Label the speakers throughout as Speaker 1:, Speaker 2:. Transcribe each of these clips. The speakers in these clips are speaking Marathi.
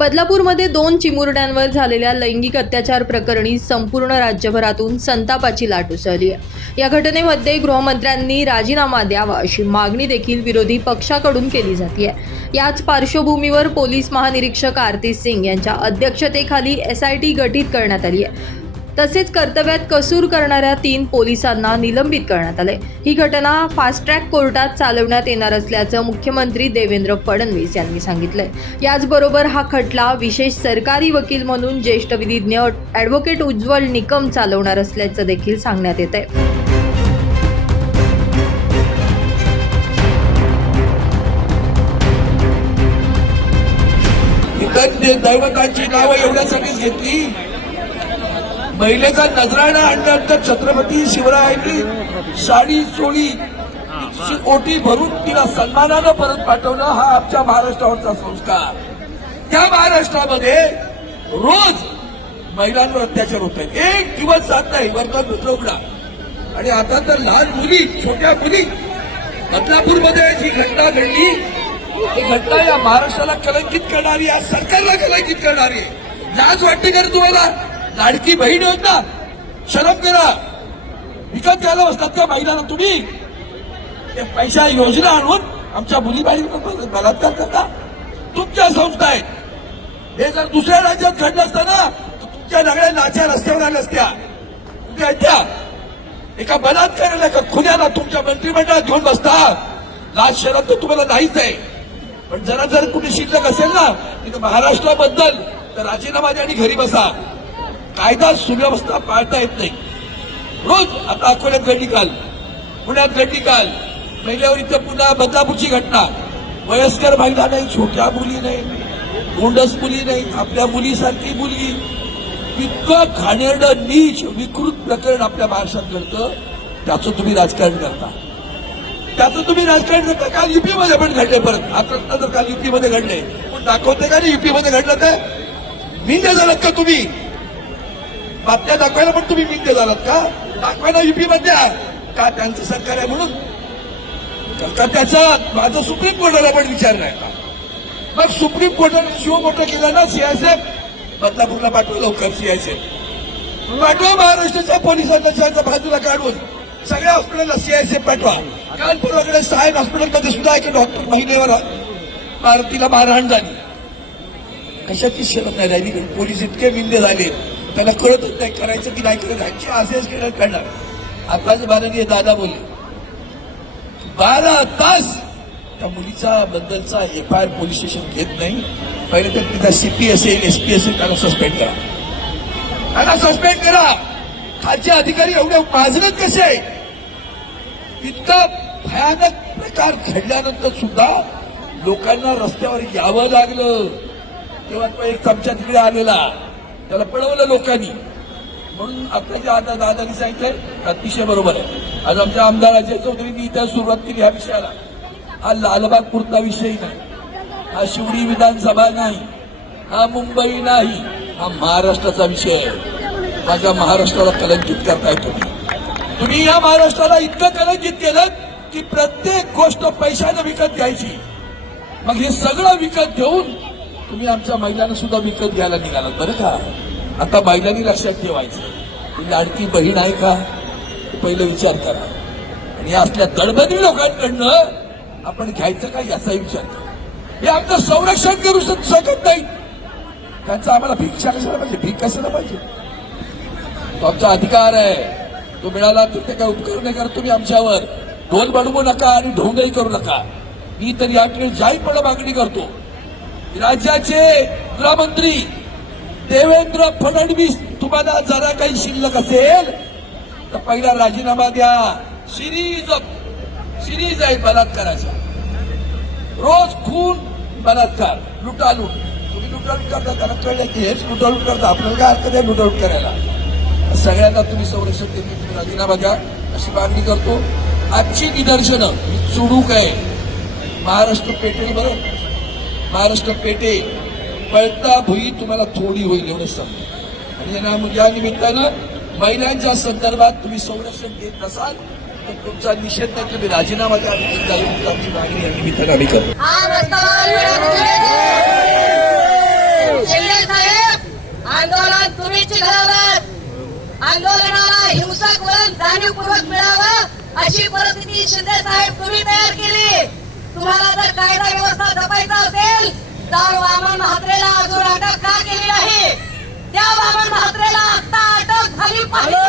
Speaker 1: बदलापूरमध्ये दोन चिमुरड्यांवर झालेल्या लैंगिक अत्याचार प्रकरणी संपूर्ण राज्यभरातून संतापाची लाट उसळली आहे. या घटनेमध्ये गृहमंत्र्यांनी राजीनामा द्यावा अशी मागणी देखील विरोधी पक्षाकडून केली जाते. याच पार्श्वभूमीवर पोलीस महानिरीक्षक आरती सिंग यांच्या अध्यक्षतेखाली एस आय टी गठीत करण्यात आली आहे. तसेच कर्तव्यात कसूर करणाऱ्या तीन पोलिसांना निलंबित करण्यात आले. ही घटना फास्ट ट्रॅक कोर्टात चालवण्यात येणार असल्याचं मुख्यमंत्री देवेंद्र फडणवीस यांनी सांगितलंय. याचबरोबर हा खटला विशेष सरकारी वकील म्हणून ज्येष्ठ विधिज्ञ ॲडव्होकेट उज्ज्वल निकम चालवणार असल्याचं देखील सांगण्यात येत आहे
Speaker 2: दैवतांची नावं एवढ्यासाठीच घेतली. महिलेचा नजराणा आणल्यानंतर छत्रपती शिवरायांनी साडी चोळी ओटी भरून तिला सन्मानानं परत पाठवणं हा आमच्या महाराष्ट्रावरचा संस्कार. त्या महाराष्ट्रामध्ये रोज महिलांवर अत्याचार होत आहेत. एक दिवस जात नाही वर्तन उघडा आणि आता तर लहान मुली छोट्या मुली बदलापूरमध्ये जी घटना घडली ही घटना या महाराष्ट्राला कलंकित करणारी या सरकारला कलंकित करणारी आहे. लाज वाटते का तुम्हाला? लाडकी बहीण आहेत ना शरम करा विकत घ्यायला बसतात का महिलांना तुम्ही. ते पैसा योजना आणून आमच्या मुली बाळी बलात्कार करता. तुमच्या संस्था आहेत. हे जर दुसऱ्या राज्यात घडलं असतं ना तर तुमच्या नगड्या नाच्या रस्त्यावर आल्या असत्या. तुमच्या इथ्या एका बलात्काराला एका खुद्याला तुमच्या मंत्रिमंडळात घेऊन बसता लाज शरम तर तुम्हाला नाहीच आहे. पण जरा जर कुठे शिल्लक असेल ना तिथं महाराष्ट्राबद्दल तर राजीनामा द्या आणि घरी बसा. कायदा सुव्यवस्था पाळता येत नाही. रोज आता अकोल्यात घडली काल पुण्यात घडली काल महिल्यावर इथं पुन्हा बदलापूरची घटना. वयस्कर महिला नाही छोट्या मुली नाही गोंडस मुली नाही आपल्या मुलीसारखी मुलगी. इतकं घाणेरडं नीच विकृत प्रकरण आपल्या महाराष्ट्रात घडतं. त्याचं तुम्ही राजकारण करता. त्याचं तुम्ही राजकारण करता. काल युपीमध्ये पण घडले परत. आता जर काल युपीमध्ये घडले. पण दाखवते का नाही? युपी मध्ये घडलं ते मिंदे झालात का तुम्ही? बातम्या दाखवायला पण तुम्ही मिंग झालात का? दाखवायला युपी मध्ये का त्यांचं सरकार आहे म्हणून? तर त्याचा माझं सुप्रीम कोर्टाला पण विचार नाही का? मग सुप्रीम कोर्टाने शिव मोठं केलं ना सीआयएसएफ बदलापूरला पाठवा लवकर सीआयएसएफ पाठवा महाराष्ट्राच्या पोलिसांना बाजूला काढून. सगळ्या हॉस्पिटलला सीआयएसएफ पाठवा. काल परवाकडे सायन हॉस्पिटलमध्ये सुद्धा एका डॉक्टर महिलेवर मार- तिला मारहाण झाली. कशाची शरम नाही राहिली? पोलीस इतके विंदे झाले. त्यांना कळत नाही करायचं की नाही करत ह्यांची असेच केलं काढणार. आताच माननीय दादा बोलले बारा तास त्या मुलीचा बद्दलचा F I R police station घेत नाही. पहिले तर तिचा सीपी असेल एसपी असेल त्यांना सस्पेंड करा. त्यांना सस्पेंड करा. खालचे अधिकारी एवढे माजरत कसे आहे इतका भयानक प्रकार घडल्यानंतर सुद्धा लोकांना रस्त्यावर यावं लागलं. तेव्हा तो एक चमचा तिकडे आलेला. त्याला पळवलं लोकांनी. म्हणून आता जे आता दादानी सांगितलंय अतिशय बरोबर आहे. आज आमच्या आमदार अजय चौधरींनी इथं सुरुवात केली ह्या विषयाला. हा लालबाग पुरता विषय नाही. हा शिवडी विधानसभा नाही. हा मुंबई नाही. हा महाराष्ट्राचा विषय आहे. माझ्या महाराष्ट्राला कलंकित करताय तुम्ही. तुम्ही या महाराष्ट्राला इतकं कलंकित केलं की प्रत्येक गोष्ट पैशानं विकत घ्यायची. मग हे सगळं विकत घेऊन तुम्ही आमच्या महिलांना सुद्धा विकत घ्यायला निघालात बरं का? आता महिलांनी लक्षात ठेवायचं. ही लाडकी बहीण आहे का? पहिले विचार करा. आणि या असल्या तडबदी लोकांकडनं आपण घ्यायचं का याचाही विचार करा. हे आमचं संरक्षण करू शकत नाही त्यांचा आम्हाला भिक्षा कशाला पाहिजे? भीक कशाला पाहिजे? तो आमचा अधिकार आहे. तो मिळाला तर काय उपकार नाही करत तुम्ही आमच्यावर. ढोल बनवू नका आणि ढोंगही करू नका. मी तर याकडे जाहीरपणे मागणी करतो. राज्याचे गृहमंत्री देवेंद्र फडणवीस तुम्हाला जरा काही शिल्लक असेल तर पहिला राजीनामा द्या. सिरीज सिरीज आहे बलात्काराच्या रोज खून बलात्कार लुटालूट. तुम्ही लुटालूट करता त्याला कळलं की हेच लुटालूट करता. आपल्याला काय अर्थ आहे लुटालूट करायला? सगळ्यांना तुम्ही संरक्षण देतो तुम्ही राजीनामा द्या. अशी मागणी करतो. आजची निदर्शनं चुडूक आहे. महाराष्ट्र पेटेल बरं महाराष्ट्र पेटे पळता भुई तुम्हाला थोडी होईल एवढं समजा आणि या- निमित्तानं महिलांच्या संदर्भात तुम्ही संरक्षण देत नसाल तर तुमचा निषेध नाही तुम्ही राजीनामा द्या आमची मागणी या निमित्तानं आम्ही करतो.
Speaker 3: साहेब आंदोलन तुम्ही चिघळावं आंदोलनाला हिंसक वळण जाणीवपूर्वक मिळावं अशी परिस्थिती शिंदे साहेब तुम्ही तयार केली. तुम्हाला जर कायदा व्यवस्था जपायचा असेल तर वामन म्हात्रेला अजून अटक का केली नाही? त्या वामन म्हात्रेला आता अटक झाली पाहिजे.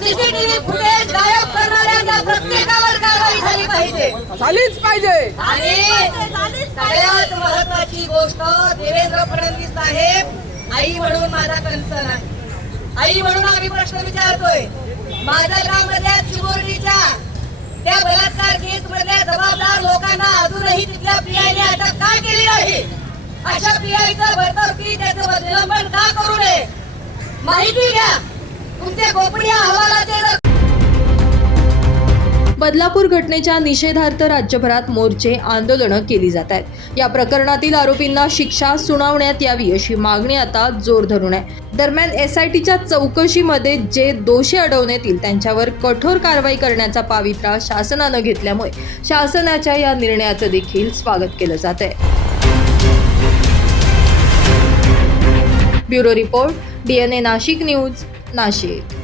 Speaker 3: सीसीटीव्ही फुटेज गायब करणाऱ्या त्या प्रत्येकावर कारवाई झाली पाहिजे.
Speaker 4: झालीच पाहिजे.
Speaker 3: आणि सगळ्यात महत्वाची गोष्ट देवेंद्र फडणवीस साहेब आई म्हणून माझा कन्सर्न आहे. आई म्हणून आम्ही प्रश्न विचारतोय. माझ्या गावामधल्या चिमोर्डीच्या त्या बलात्कार केस मधल्या जबाबदार लोकांना अजूनही तिथल्या पीआयने अटक का केली नाही अशा पीआयचं बडतर्फी त्याचं निलंबन का करू नये? माहिती घ्या. तुमचे गोपनीय अहवालाचे जर
Speaker 1: बदलापूर घटनेच्या निषेधार्थ राज्यभरात मोर्चे आंदोलनं केली जात आहेत. या प्रकरणातील आरोपींना शिक्षा सुनावण्यात यावी अशी मागणी आता जोर धरून आहे. दरम्यान एस आय टीच्या चौकशीमध्ये जे दोषी अडवण्यात येतील त्यांच्यावर कठोर कारवाई करण्याचा पावित्रा शासनानं घेतल्यामुळे शासनाच्या या निर्णयाचं देखील स्वागत केलं जात आहे. Bureau report DNA Nashik news Nashik.